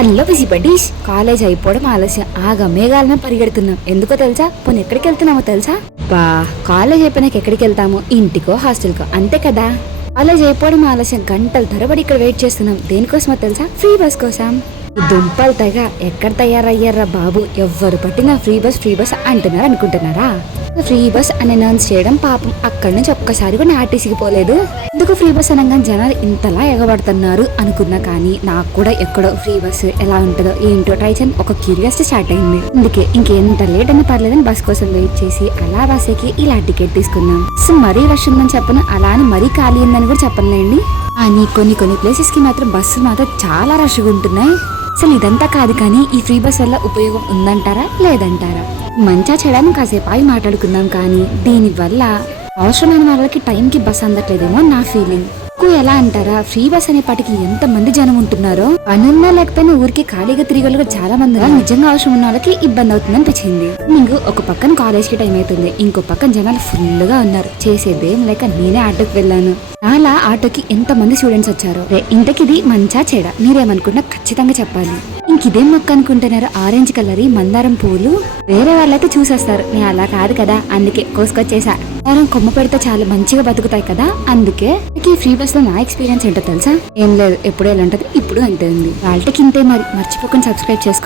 Hello busy buddies, college అయిపోవడం ఆలస్యం. ఆగా మేఘాలమే పరిగెడుతున్నాం. ఎందుకో తెలుసా? పోనీ ఎక్కడికి వెళ్తున్నామో తెలుసా? కాలేజ్ అయిపోయినాక ఎక్కడికి వెళ్తాము? ఇంటికో హాస్టల్కో, అంతే కదా. కాలేజ్ అయిపోవడం ఆలస్యం, గంటల తరబడి ఇక్కడ వెయిట్ చేస్తున్నాం. దేనికోసమో తెలుసా? ఫ్రీ బస్ కోసం. ఈ దుంపలు తెగ ఎక్కడ తయారయ్యారా బాబు? ఎవ్వరు పట్టినా ఫ్రీ బస్ అంటున్నారు అనుకుంటున్నారా? ఫ్రీ బస్ అని అనౌన్స్ చేయడం పాపం. అక్కడి నుంచి ఒక్కసారి కూడా ఆర్టీసీకి పోలేదు. ఎందుకు ఫ్రీ బస్ అనగానే జనాలు ఇంతలా ఎగబడుతున్నారు అనుకున్నా, కానీ నాకు కూడా ఎక్కడో ఫ్రీ బస్ ఎలా ఉంటుందో ఏంటో ట్రై చేయని ఒక క్యూరియాసిటీ స్టార్ట్ అయింది. అందుకే ఇంకెంత లేట్ అయినా పర్లేదని బస్ కోసం వెయిట్ చేసి అలా బస్ ఎక్కి ఇలా టికెట్ తీసుకున్నాం. సో మరీ రష్ ఉందని చెప్పను, అలా అని మరీ ఖాళీ ఉందని కూడా చెప్పనులేండి. కానీ కొన్ని ప్లేసెస్ కి మాత్రం బస్సులు మాత్రం చాలా రష్గా ఉంటున్నాయి. అసలు ఇదంతా కాదు, కానీ ఈ ఫ్రీ బస్ వల్ల ఉపయోగం ఉందంటారా లేదంటారా? మంచిగా చెడని కాసేపు ఆగి మాట్లాడుకుందాం. కానీ దీనివల్ల అవసరమైన వాళ్ళకి టైంకి బస్ అందట్లేదేమో నా ఫీలింగ్. ఎలా అంటారా? ఫ్రీ బస్ అనేపాటికి ఎంత మంది జనం ఉంటున్నారో, పనున్నా లేకపోయినా ఊరికి ఖాళీగా తిరిగి చాలా మంది నిజంగా అవసరం ఉన్న వాళ్ళకి ఇబ్బంది అవుతుంది అనిపించింది. మీకు ఒక పక్కన కాలేజ్ కి టైం అవుతుంది, ఇంకో పక్కన జనాలు ఫుల్ గా ఉన్నారు. చేసేదేం లేక నేనే ఆటోకి వెళ్ళాను. అలా ఆటోకి ఎంత మంది స్టూడెంట్స్ వచ్చారో. ఇంతకిది మంచా చెడ మీరేమనుకున్నా ఖచ్చితంగా చెప్పాలి. ఇంకిదేం మొక్క అనుకుంటున్నారు? ఆరెంజ్ కలర్ మందారం పూలు. వేరే వాళ్ళైతే చూసేస్తారు, నేను అలా కాదు కదా, అందుకే కోసుకొచ్చేసా. కొమ్మ పెడితే చాలా మంచిగా బతుకుతాయి కదా, అందుకే. ఈ ఫ్రీ బస్ లో నా ఎక్స్పీరియన్స్ ఏంటో తెలుసా? ఏం లేదు, ఎప్పుడు ఎలా ఉంటది ఇప్పుడు అంతే ఉంది. వాళ్ళకి ఇంతే. మరి మర్చిపోకుండా సబ్స్క్రైబ్ చేసుకో.